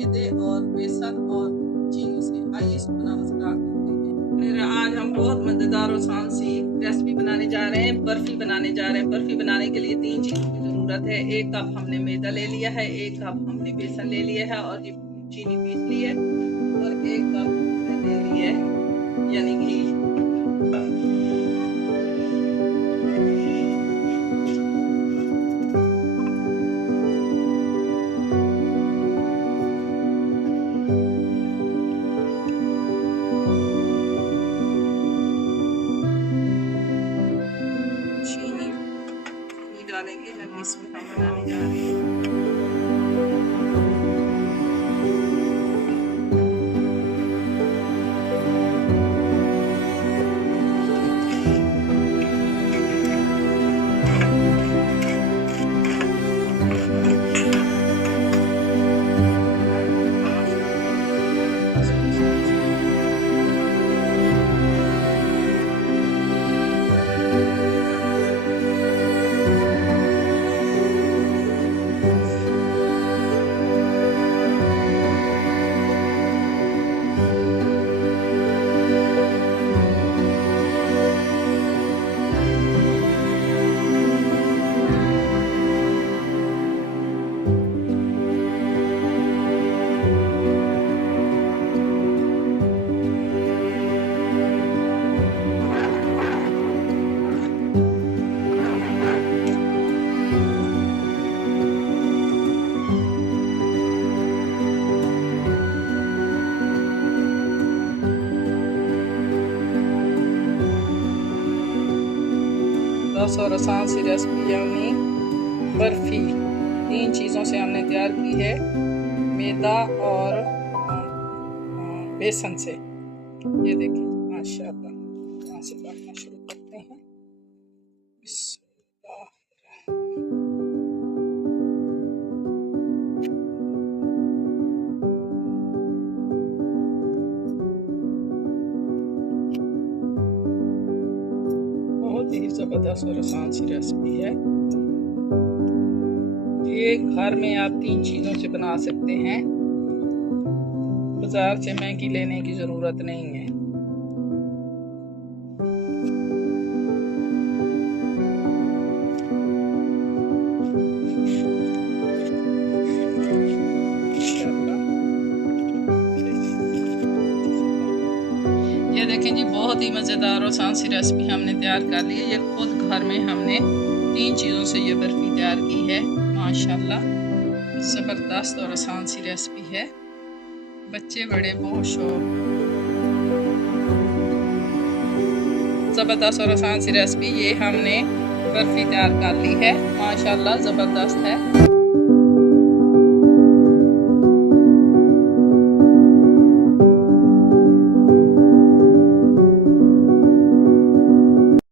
मैदे और बेसन और चीनी से। आइए इसको बनाना स्टार्ट करते हैं। आज हम बहुत मज़ेदार और आसान सी रेसिपी बनाने जा रहे हैं, बर्फी बनाने जा रहे हैं। बर्फी बनाने के लिए 3 चीज़ों की ज़रूरत है। 1 कप हमने मैदा ले लिया है, 1 कप हमने बेसन ले लिया है और ये चीनी पीस ली है और 1 कप हमने ले ली है यानी घी। चीनी डालेंगे जब इसमें हम बनाने जा रहे हैं। और आसान सी रेसिपी यानी बर्फी 3 चीज़ों से हमने तैयार की है, मैदा और बेसन से। ये देखिए माशाल्लाह। यहाँ से पकना शुरू करते हैं। बहुत ही ज़बरदस्त और आसान सी रेसिपी है। ये घर में आप 3 चीज़ों से बना सकते हैं, बाजार से मैगी लेने की ज़रूरत नहीं है। ये देखें जी, बहुत ही मज़ेदार और आसान सी रेसिपी हमने तैयार कर ली है। ये खुद घर में हमने 3 चीज़ों से ये बर्फ़ी तैयार की है। माशाल्लाह ज़बरदस्त और आसान सी रेसिपी है। बच्चे बड़े बहुत शौक। ज़बरदस्त और आसान सी रेसिपी ये हमने बर्फ़ी तैयार कर ली है। माशाल्लाह ज़बरदस्त है।